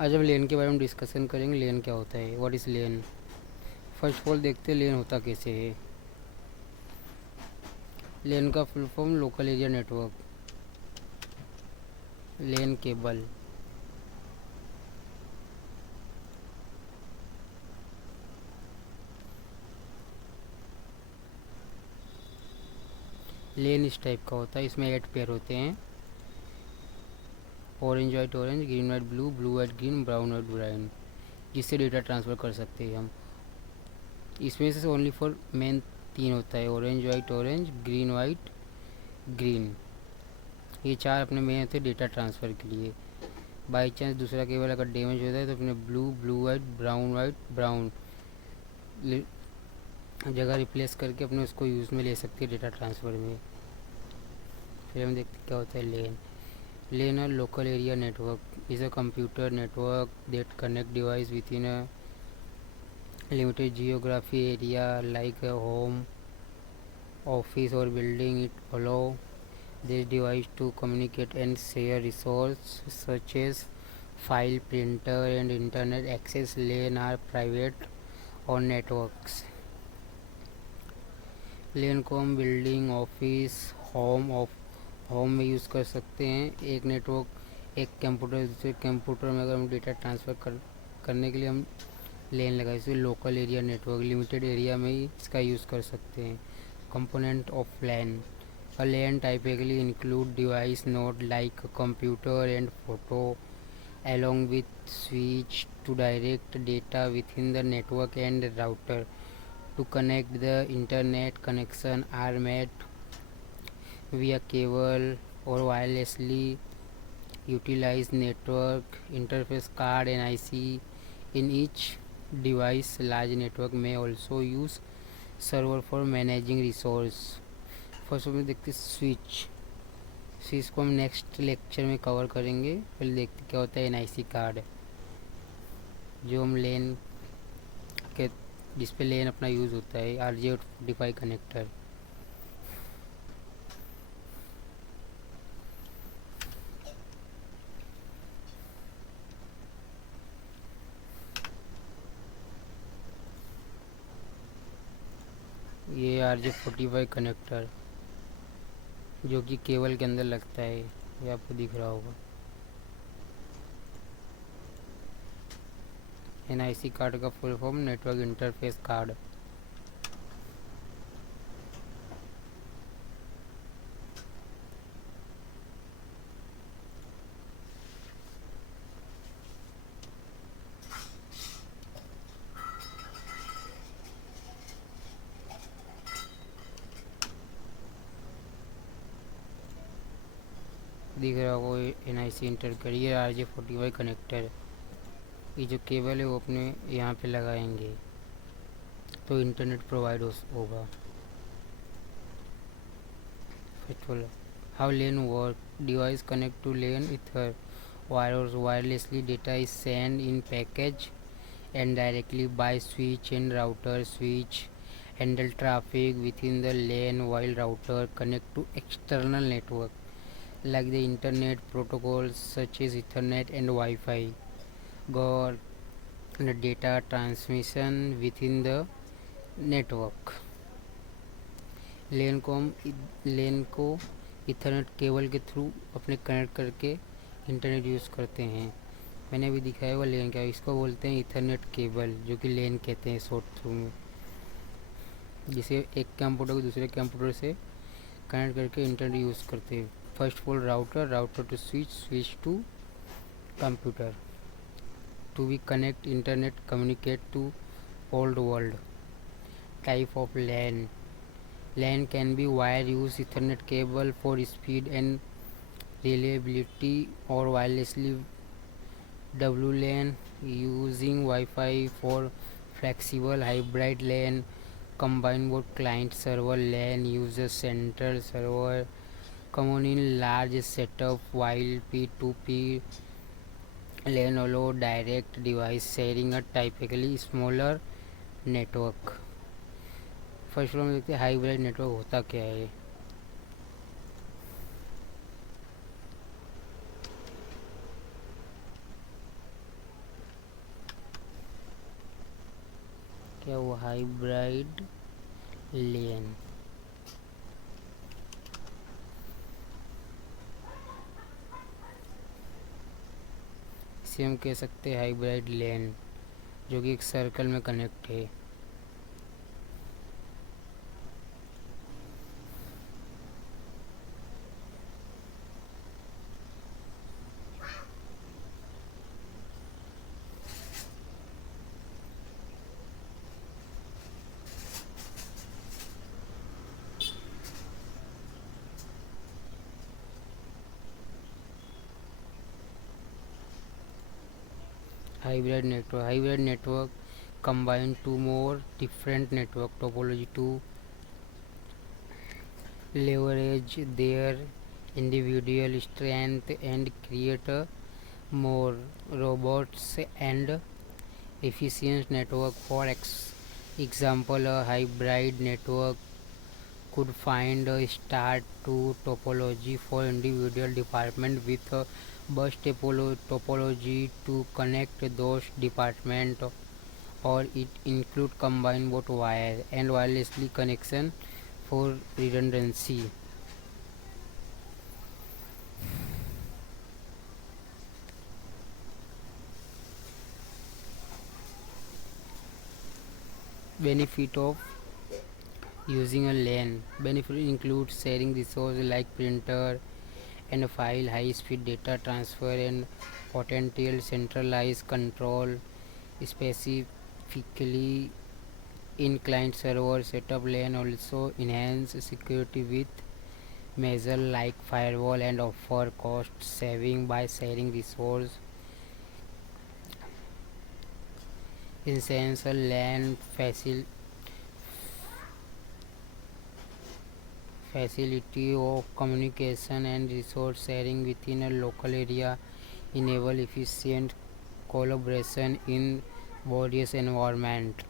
आज हम लेन के बारे में डिस्कशन करेंगे। लेन क्या होता है, what is LAN. First of all देखते हैं लेन होता कैसे है। लेन का full form local area network, LAN cable. LAN इस टाइप का होता है, इसमें 8 पेयर होते हैं, orange white orange, green white blue, blue white green, brown white brown, जिससे डेटा ट्रांसफ़र कर सकते हैं हम। इसमें से ओनली फॉर मेन 3 होता है, orange white orange, green white green. ये 4 अपने मेन होते हैं डेटा ट्रांसफ़र के लिए। बाई चांस दूसरा केबल अगर डैमेज होता है तो अपने ब्लू ब्लू वाइट ब्राउन जगह रिप्लेस करके अपने उसको यूज़ में ले सकते हैं डेटा ट्रांसफ़र में। फिर हम देखते हैं क्या होता है लेन। लेन और local area network is a computer network that connect device with in a limited geography area like a home, office or building. It allow this device to communicate and share resources such as file, printer and internet access. LAN are private और नेटवर्क्स। लेन को हम building, office, home में यूज़ कर सकते हैं। एक नेटवर्क एक कंप्यूटर दूसरे कंप्यूटर में अगर हम डेटा ट्रांसफ़र करने के लिए हम लेन लगाए। इसे local area network, limited area में ही इसका यूज़ कर सकते हैं। Component of LAN. A LAN typically include device node like a computer and photo along with switch to direct data within the network and router to connect. The internet connection are made via cable or wirelessly. Utilize network interface card and IC in each device. Large network may also use server for managing resource. First में देखते switch. Switch को हम next lecture में कवर करेंगे। पहले देखते क्या होता है एनआईसी कार्ड, जो हम लेन के जिस पे लेन अपना यूज़ होता है। RJ45 connector. ये RJ45 कनेक्टर जो कि केबल के अंदर लगता है, ये आपको दिख रहा होगा। एनआईसी कार्ड का full form network interface card. दिख रहा होगा एनआईसी इंटर करिए RJ45 कनेक्टर। ये जो केबल है वो अपने यहाँ पे लगाएंगे तो इंटरनेट प्रोवाइड होगा। हाउ लेन work. Device connect two lane ether wires wirelessly. Data is sent in package and directly by switch and router. Switch handle traffic within the LAN while router connect to external network like the internet protocols such as Ethernet and Wi-Fi. Got the data transmission within the network. लेन को Ethernet cable के थ्रू अपने कनेक्ट करके internet use करते हैं। मैंने अभी दिखाया हुआ लेन क्या, इसको बोलते हैं इथरनेट केबल, जो कि लेन कहते हैं शॉर्ट थ्रू में, जिसे एक कंप्यूटर को दूसरे कंप्यूटर से कनेक्ट करके इंटरनेट यूज़ करते हैं। First of all router to switch, switch to computer to be connect internet communicate to old world. Type of LAN. LAN can be wire use Ethernet cable for speed and reliability or wirelessly WLAN using Wi-Fi for flexible hybrid LAN combine both client server LAN user center server common in large setup while P2P LAN allow direct device sharing a typically smaller network। First floor में देखते हैं hybrid network होता क्या है। या वो हाइब्रिड लेन। इसे हम कह सकते हैं हाइब्रिड लेन, जो कि एक सर्कल में कनेक्ट है। Hybrid network combine two more different network topology to leverage their individual strength and create a more robust and efficient network. For example, a hybrid network could find a start to topology for individual department with a bus topology to connect those department, or it include combine both wire and wirelessly connection for redundancy. Benefit of using a LAN. Benefit includes sharing resources like printer and file, high speed data transfer, and potential centralized control, specifically in client server setup. LAN also enhance security with measures like firewall and offer cost saving by sharing resource. Essential LAN facility of communication and resource sharing within a local area, enable efficient collaboration in various environment.